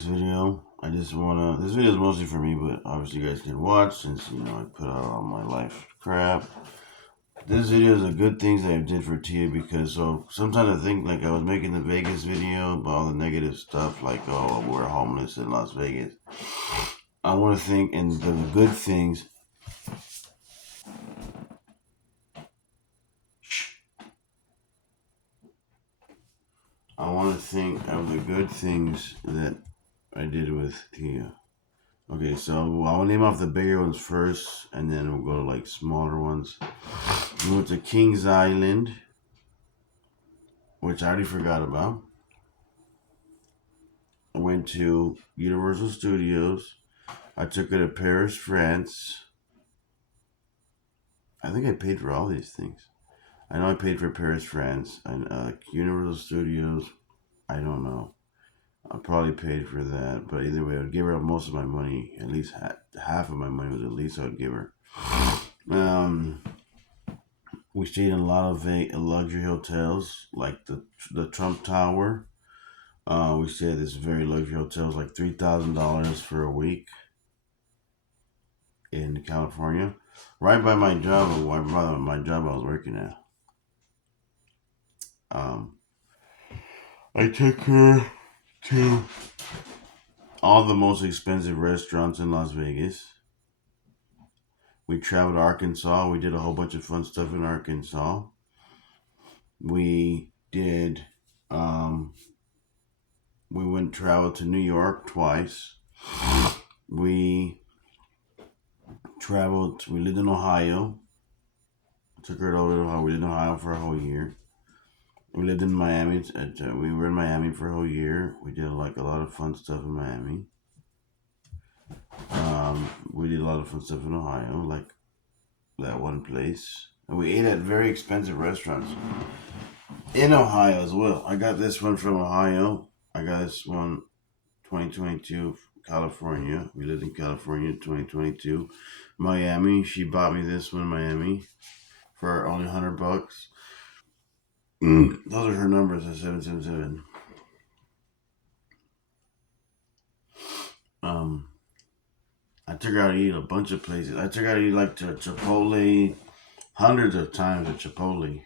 Video. This video is mostly for me, but obviously you guys can watch since, I put out all my life crap. This video is a good things that I did for Tia because so sometimes I think like I was making the Vegas video about all the negative stuff like, oh, we're homeless in Las Vegas. I want to think and the good things. I want to think of the good things that I did with Tia. Okay, so I'll name off the bigger ones first, and then we'll go to like smaller ones. We went to Kings Island, which I already forgot about. I went to Universal Studios. I took her to Paris, France. I think I paid for all these things. I know I paid for Paris, France, and Universal Studios. I don't know. I probably paid for that, but either way, I would give her most of my money. At least half of my money was at least I would give her. Um, we stayed in a lot of luxury hotels, like the Trump Tower. We stayed at this very luxury hotels, like $3,000 for a week in California, right by my job, right by my job I was working at. Um, I took her to all the most expensive restaurants in Las Vegas. We traveled to Arkansas. We did a whole bunch of fun stuff in Arkansas. We did. We went travel to New York twice. We traveled. We lived in Ohio. Took her over to Ohio. We lived in Ohio for a whole year. We lived in Miami. We were in Miami for a whole year. We did like a lot of fun stuff in Miami. We did a lot of fun stuff in Ohio, like that one place. And we ate at very expensive restaurants in Ohio as well. I got this one from Ohio. I got this one 2022 California. We lived in California 2022. Miami. She bought me this one in Miami for only $100. Those are her numbers at 777. Um, I took her out to eat a bunch of places. I took her out to eat like to Chipotle hundreds of times at Chipotle.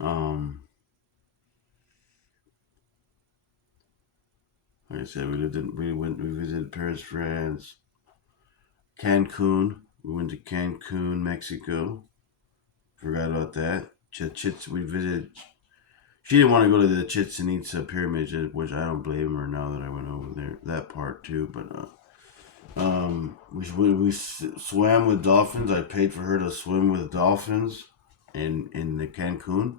Um, like I said, we visited Paris, France, Cancun. We went to Cancun, Mexico. Forgot about that. We visited. She didn't want to go to the Chichen Itza pyramids, which I don't blame her now that I went over there. That part too, but we swam with dolphins. I paid for her to swim with dolphins in the Cancun.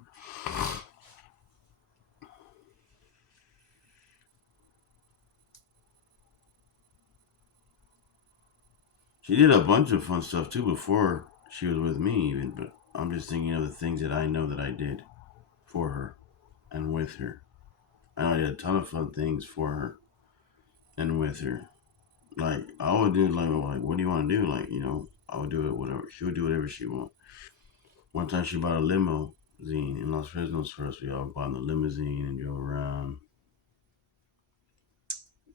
She did a bunch of fun stuff too before she was with me, even. But I'm just thinking of the things that I know that I did for her and with her. I know I did a ton of fun things for her and with her. Like I would do like what do you want to do? Like I would do it whatever. She would do whatever she want. One time she bought a limousine in Los Fresnos for us. We all bought in the limousine and drove around.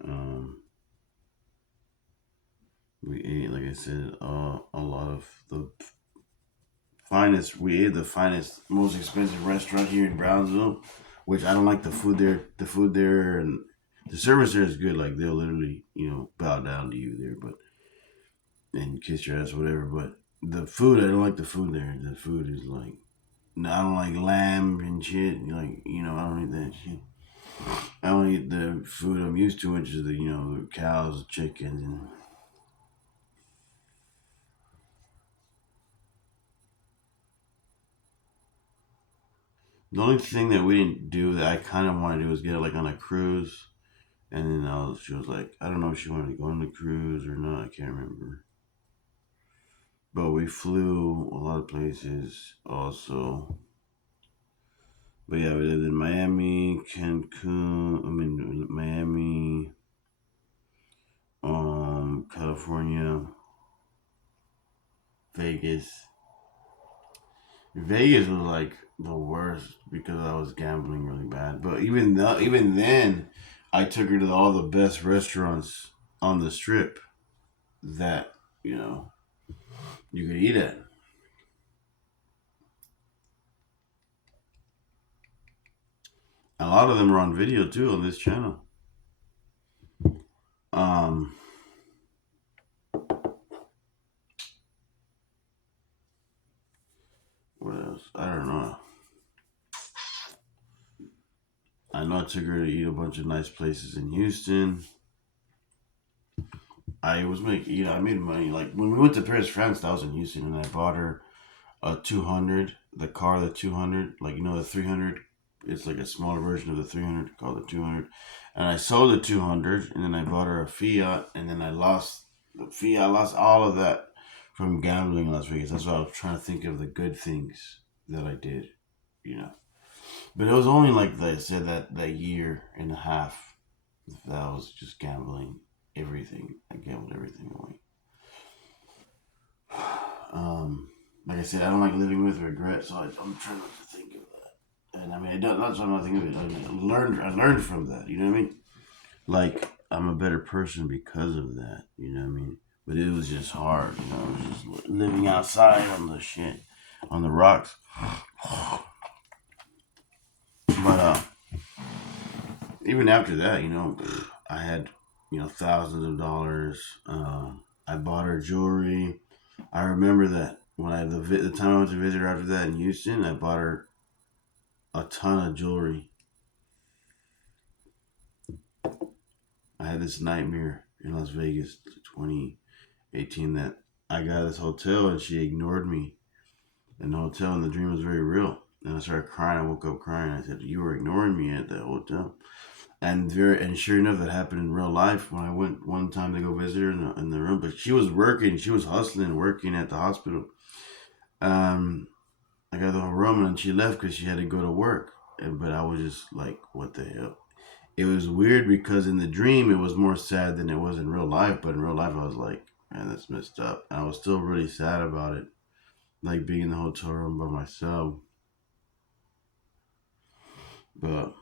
Um, we ate, like I said, a lot of the finest. We ate the finest, most expensive restaurant here in Brownsville, which I don't like the food there. The food there and the service there is good. Like they'll literally, bow down to you there, but and kiss your ass, whatever. But the food, I don't like the food there. The food is like, no, I don't like lamb and shit. Like, I don't eat that shit. I don't eat the food I'm used to, which is the cows, chickens, and the only thing that we didn't do that I kind of want to do is get like on a cruise. And then she was like, I don't know if she wanted to go on the cruise or not. I can't remember. But we flew a lot of places also. But yeah, we lived in Miami, Cancun. I mean, Miami, California, Vegas. Vegas was like the worst because I was gambling really bad. But even then, I took her to all the best restaurants on the strip that you know you could eat at. A lot of them are on video too on this channel. Um, what else? I don't know. I know I took her to eat a bunch of nice places in Houston. I was making, I made money. Like when we went to Paris, France, that was in Houston, and I bought her a 200, the 200, like the 300. It's like a smaller version of the 300 called the 200. And I sold the 200, and then I bought her a Fiat, and then I lost the Fiat. I lost all of that from gambling in Las Vegas. That's why I was trying to think of the good things that I did, you know. But it was only like I said that year and a half that I was just gambling everything. I gambled everything away. Like I said, I don't like living with regret, so I'm trying not to think of that. And I mean, I don't. Not so I'm not thinking of it. I mean, I learned from that. You know what I mean? Like I'm a better person because of that. You know what I mean? But it was just hard. It was just living outside on the shit, on the rocks. But even after that, I had thousands of dollars. I bought her jewelry. I remember that when the time I went to visit her after that in Houston, I bought her a ton of jewelry. I had this nightmare in Las Vegas, 2018, that I got this hotel and she ignored me in the hotel, and the dream was very real. And I started crying. I woke up crying. I said, "You were ignoring me at the hotel." And sure enough, that happened in real life when I went one time to go visit her in the room. But she was working. She was hustling, working at the hospital. Um, I got the whole room, and she left because she had to go to work. But I was just like, "What the hell?" It was weird because in the dream it was more sad than it was in real life. But in real life, I was like, "Man, that's messed up." And I was still really sad about it, like being in the hotel room by myself. But